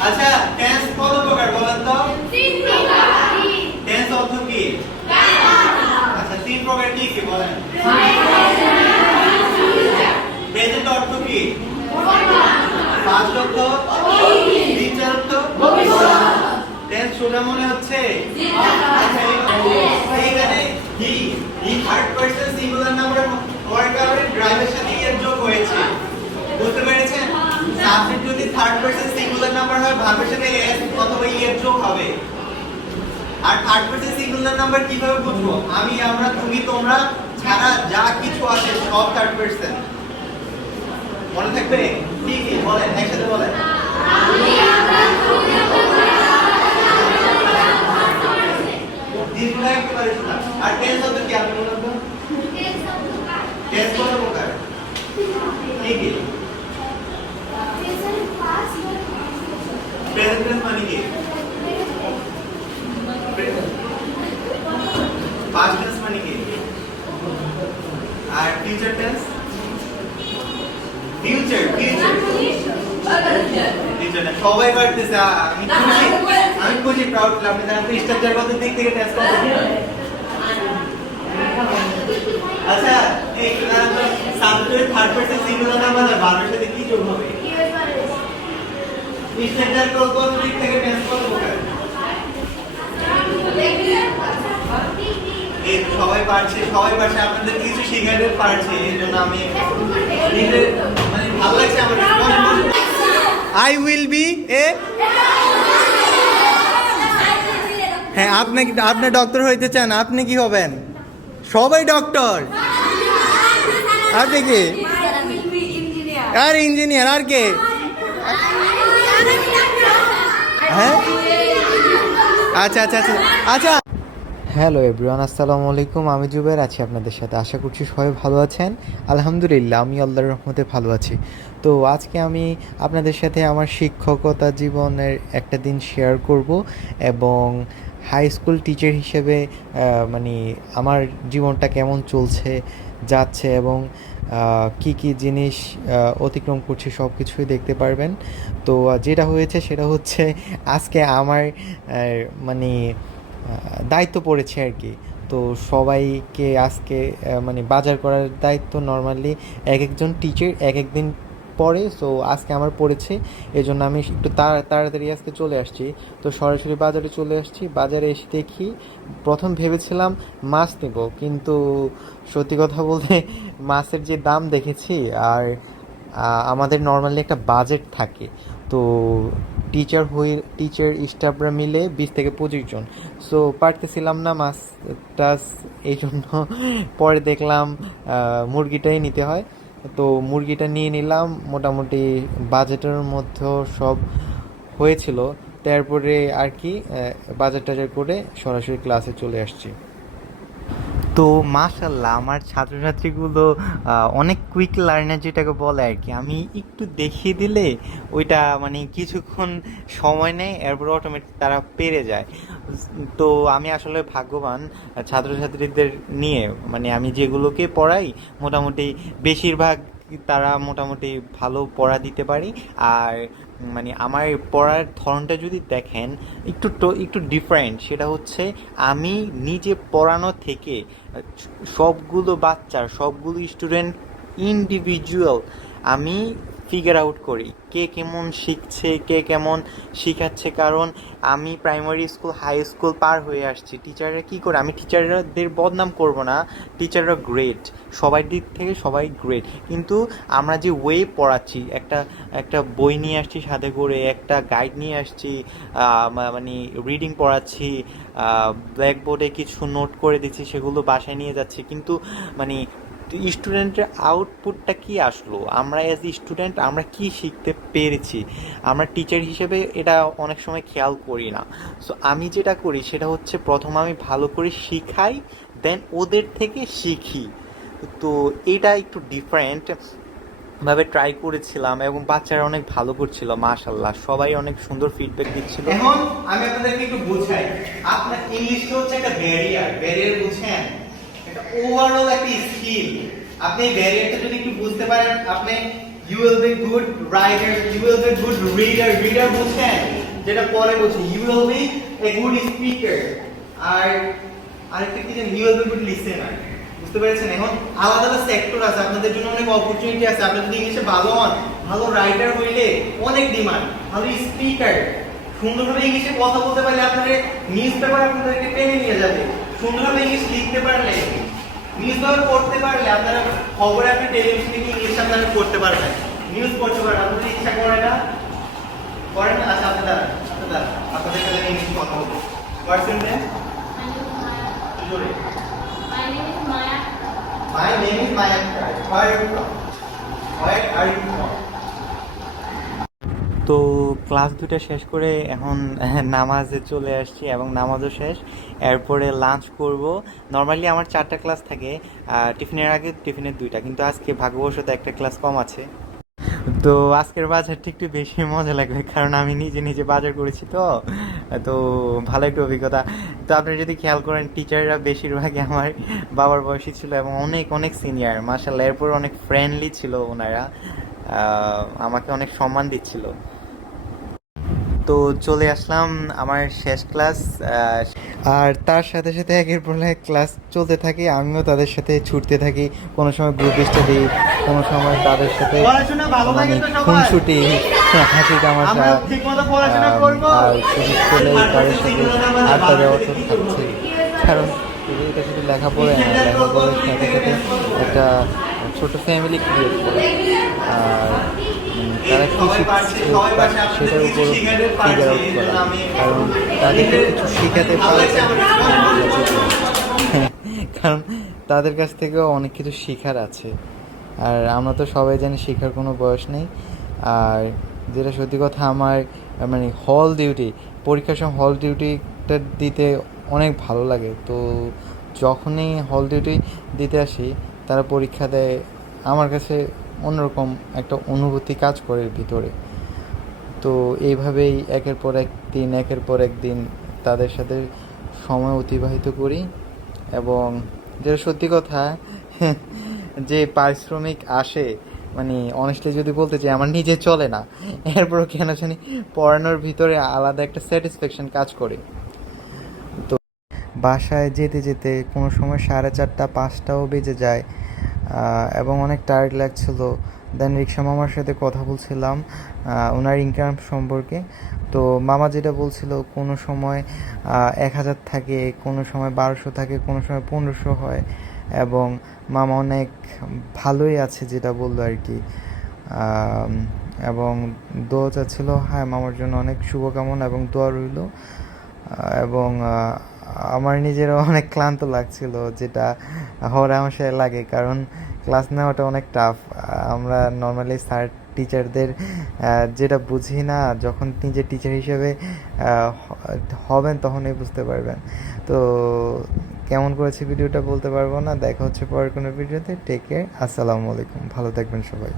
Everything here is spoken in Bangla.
আচ্ছা টেন্স কত প্রকার বলেন তো? টেন্স অর্থ কি? আচ্ছা তিন প্রকার কি কি বলেন? প্রেজেন্ট অর্থ কি? পাস্ট অর্থ? ফিউচার অর্থ? টেন্স সোজা মনে হচ্ছে? আচ্ছা, he he third person singular number হওয়ার কারণে ড্রাইভের সাথে এর যোগ হয়েছে। সাবজেক্ট যদি থার্ড পারসন সিঙ্গুলার নাম্বার হয় ভার্বের সাথে এস অথবা ই এর যোগ হবে। আর থার্ড পারসন সিঙ্গুলার নাম্বার কীভাবে বুঝব? আমি, আমরা, তুমি, তোমরা, ছাড়া যা কিছু আছে, সব থার্ড পারসন মনে থাকবে? কি কি বলেন, একসাথে বলেন। দীর্ঘ একেবারে শোনা আর টেন্স হতে কি আপনি বলেন তো টেন্স কত প্রকার কি কি প্রেজেন্ট টেন্স মানে কি পাস্ট টেন্স মানে কি? আর ফিউচার টেন্স ফিউচার ফিউচার সবাই পারতেছে আমি খুশি আমি খুশি প্রাউড আপনি জানেন স্ট্রাকচার কত দিক থেকে টেস্ট করতে আচ্ছা এই subject third person singular number ভার্বের সাথে কি যোগ হবে? স্ট্রাকচার কত দিক থেকে টেস্ট কত সবাই পারছে সবাই পারছে, আপনাদের কিছু পারছে, এই জন্য আমি মানে ভালো লাগছে আমার আই উইল বি এ হ্যাঁ আপনি কি আপনি ডক্টর হইতে চান, আপনি কি হবেন? সবাই ডক্টর আপনি কি আর ইঞ্জিনিয়ার আর কে? হ্যাঁ? আচ্ছা আচ্ছা আচ্ছা আচ্ছা। হ্যালো এভরিওয়ান, আসসালামু আলাইকুম। আমি জুবের আছি আপনাদের সাথে। আশা করছি সবাই ভালো আছেন। আলহামদুলিল্লাহ, আমি আল্লাহর রহমতে ভালো আছি। তো আজকে আমি আপনাদের সাথে আমার শিক্ষকতা জীবনের একটা দিন শেয়ার করব এবং হাই স্কুল টিচার হিসেবে মানে আমার জীবনটা কেমন চলছে, যাচ্ছে এবং কি কি জিনিস অতিক্রম করছি সব কিছুই দেখতে পারবেন। তো যেটা হয়েছে সেটা হচ্ছে আজকে আমার মানে দায়িত্ব পড়েছে আর কি। তো সবাইকে আজকে মানে বাজার করার দায়িত্ব নর্মালি এক একজন টিচার এক এক পড়ে সো আজকে আমার পড়েছে এই জন্য আমি একটু তাড়া- তাড়াতাড়ি আজকে চলে আসছি। তো সরাসরি বাজারে চলে আসছি, বাজারে এসে দেখি, প্রথম ভেবেছিলাম মাছ নেব, কিন্তু সত্যি কথা বলতে মাছের যে দাম দেখেছি, আর আমাদের নর্মালি একটা বাজেট থাকে। তো টিচার হয়ে টিচার স্টাফরা মিলে বিশ থেকে পঁচিশ জন। সো পারতেছিলাম না মাছ টাছ এই জন্য পরে দেখলাম মুরগিটাই নিতে হয়। তো মুরগিটা নিয়ে নিলাম, মোটামুটি বাজেটের মধ্যে সব হয়েছিল। তারপরে আর কি বাজার টাজার করে সরাসরি ক্লাসে চলে আসছি। তো মাশাল্লাহ আমার ছাত্রছাত্রীগুলো অনেক কুইক লার্নার যেটাকে বলে আর কি আমি একটু দেখিয়ে দিলে ওইটা মানে কিছুক্ষণ সময় নেয়, এরপর অটোমেটিক তারা পেরে যায়। তো আমি আসলে ভাগ্যবান ছাত্রছাত্রীদের নিয়ে মানে আমি যেগুলোকে পড়াই, মোটামুটি বেশিরভাগ তারা মোটামুটি ভালো পড়া দিতে পারি? আর মানে আমার পড়ার ধরনটা যদি দেখেন, একটু একটু ডিফারেন্ট সেটা হচ্ছে, আমি নিজে পড়ানো থেকে, সবগুলো বাচ্চার, সবগুলো স্টুডেন্ট ইন্ডিভিজুয়াল আমি ফিগার আউট করি। কে কেমন শিখছে, কে কেমন শিখাচ্ছে? কারণ আমি প্রাইমারি স্কুল হাই স্কুল পার হয়ে আসছি। টিচাররা কি করে? আমি টিচারদের বদনাম করব না। টিচাররা গ্রেট সবার দিক থেকে সবাই গ্রেট কিন্তু আমরা যে ওয়ে পড়াচ্ছি, একটা একটা বই নিয়ে আসছি সাথে করে, একটা গাইড নিয়ে আসছি মানে রিডিং পড়াচ্ছি ব্ল্যাকবোর্ডে কিছু নোট করে দিচ্ছি, সেগুলো বাসায় নিয়ে যাচ্ছি। কিন্তু মানে স্টুডেন্টের আউটপুটটা কি আসলো? আমরা অ্যাজ স্টুডেন্ট আমরা কি শিখতে পেরেছি? আমরা টিচার হিসেবে এটা অনেক সময় খেয়াল করি না। সো আমি যেটা করি সেটা হচ্ছে প্রথম আমি ভালো করে শিখাই দেন ওদের থেকে শিখি। তো এটা একটু ডিফারেন্ট ভাবে ট্রাই করেছিলাম এবং বাচ্চারা অনেক ভালো করছিল মাশাল্লাহ সবাই অনেক সুন্দর ফিডব্যাক দিচ্ছিল। এখন আমি আপনাদেরকে একটু বুঝাই। আপনার ইংলিশটা হচ্ছে একটা ব্যারিয়ার ব্যারিয়ার বুঝেন। এটা ওভারঅল একটা স্কিল আপনি ব্যারিয়ারটা যদি একটু বুঝতে পারেন, আপনি you will be good writer you will be good reader reader বুঝছেন? যেটা পরে বলছি you will be a good speaker আর আরেকটা কি জানেন you will be good listener বুঝতে পেরেছেন? এখন আলাদা আলাদা সেক্টর আছে, আপনাদের জন্য অনেক অপরচুনিটি আছে। আপনি যদি ইংলিশে ভালো হন, ভালো রাইটার হইলে অনেক ডিমান্ড ভালো স্পিকার সুন্দরভাবে ইংলিশে কথা বলতে পারলে আপনাদের নিউজ পেপার আপনাদেরকে টেনে নিয়ে যাবে। সুন্দরভাবে ইংলিশ লিখতে পারলে নিউজ পেপার পড়তে পারলে, আপনারা খবরে আপনি টেলিভিশনে গিয়ে ইংলিশ আপনারা পড়তে পারবেন নিউজ পড়তে পারবেন আপনাদের ইচ্ছা করে না, করেন না আচ্ছা আপনার দ্বারা আপনার আপনাদের সাথে ইংলিশ কথা বলব পারছেন জোরে. My name is Maya. Where are you from? Where are you from? তো ক্লাস দুটা শেষ করে এখন নামাজে চলে আসছি এবং নামাজও শেষ। এরপরে লাঞ্চ করব। নর্মালি আমার চারটা ক্লাস থাকে টিফিনের আগে টিফিনের দুইটা, কিন্তু আজকে ভাগ্যবশত একটা ক্লাস কম আছে। তো আজকের বাজারটা একটু বেশি মজা লাগবে, কারণ আমি নিজে নিজে বাজার করেছি তো তো ভালো একটু অভিজ্ঞতা। তো আপনি যদি খেয়াল করেন টিচাররা বেশিরভাগই আমার বাবার বয়সী ছিল এবং অনেক অনেক সিনিয়র মাসাল্লাহ এরপর অনেক ফ্রেন্ডলি ছিল ওনারা আমাকে অনেক সম্মান দিচ্ছিল। তো চলে আসলাম আমার শেষ ক্লাস আর তার সাথে সাথে একের পর এক ক্লাস চলতে থাকে আমিও তাদের সাথে ছুটতে থাকি কোনো সময় গ্রুপ স্টাডি কোনো সময় তাদের সাথে মানে? খুনসুটি হাসি তামাশা। আর সুযোগ পেলে তাদের সাথে আড্ডা ভালো তো কিছু থাকছে কারণ এটা শুধু লেখাপড়ায় না লেখাপড়ার সাথে সাথে একটা ছোট ফ্যামিলি ক্রিয়েট করে আর তারা কি শিখছে সেটার উপর ফিগার আউট করা। কারণ তাদেরকে কিছু শেখাতে পারে কারণ তাদের কাছ থেকেও অনেক কিছু শেখার আছে। আর আমরা তো সবাই জানি শেখার কোনো বয়স নেই। আর যেটা সত্যি কথা আমার মানে হল ডিউটি পরীক্ষার সময় হল ডিউটিটা দিতে অনেক ভালো লাগে। তো যখনই হল ডিউটি দিতে আসি তারা পরীক্ষা দেয়। আমার কাছে অন্যরকম একটা অনুভূতি কাজ করে ভিতরে। তো এইভাবেই একের পর এক দিন, একের পর এক দিন তাদের সাথে সময় অতিবাহিত করি এবং যেটা সত্যি কথা, যে পারিশ্রমিক আসে মানে অনেস্টলি যদি বলতে চাই, আমার নিজে চলে না। এরপর কেন জানি পড়ানোর ভিতরে আলাদা একটা স্যাটিসফ্যাকশন কাজ করে। তো বাসায় যেতে যেতে কোনো সময় সাড়ে চারটা, পাঁচটাও বেজে যায়। এবং অনেক টায়ার্ড লাগছিল। দেন রিক্সা মামার সাথে কথা বলছিলাম ওনার ইনকাম সম্পর্কে। তো মামা যেটা বলছিল, কোনো সময় এক হাজার থাকে, কোনো সময় বারোশো থাকে, কোনো সময় পনেরোশো হয়। এবং মামা অনেক ভালোই আছে যেটা বলল আর কি। এবং দোয়া চাচ্ছিল হ্যাঁ মামার জন্য অনেক শুভকামনা এবং দোয়া রইল। এবং আমার নিজেরও অনেক ক্লান্ত লাগছিল যেটা সাথে লাগে, কারণ ক্লাস নেওয়াটা অনেক টাফ আমরা নর্মালি স্যার টিচারদের যেটা বুঝি না, যখন নিজে টিচার হিসেবে হবেন তখনই বুঝতে পারবেন। তো কেমন করেছে ভিডিওটা বলতে পারব না, দেখা হচ্ছে পরের কোনো ভিডিওতে টেক কেয়ার আসসালামু আলাইকুম, ভালো থাকবেন সবাই।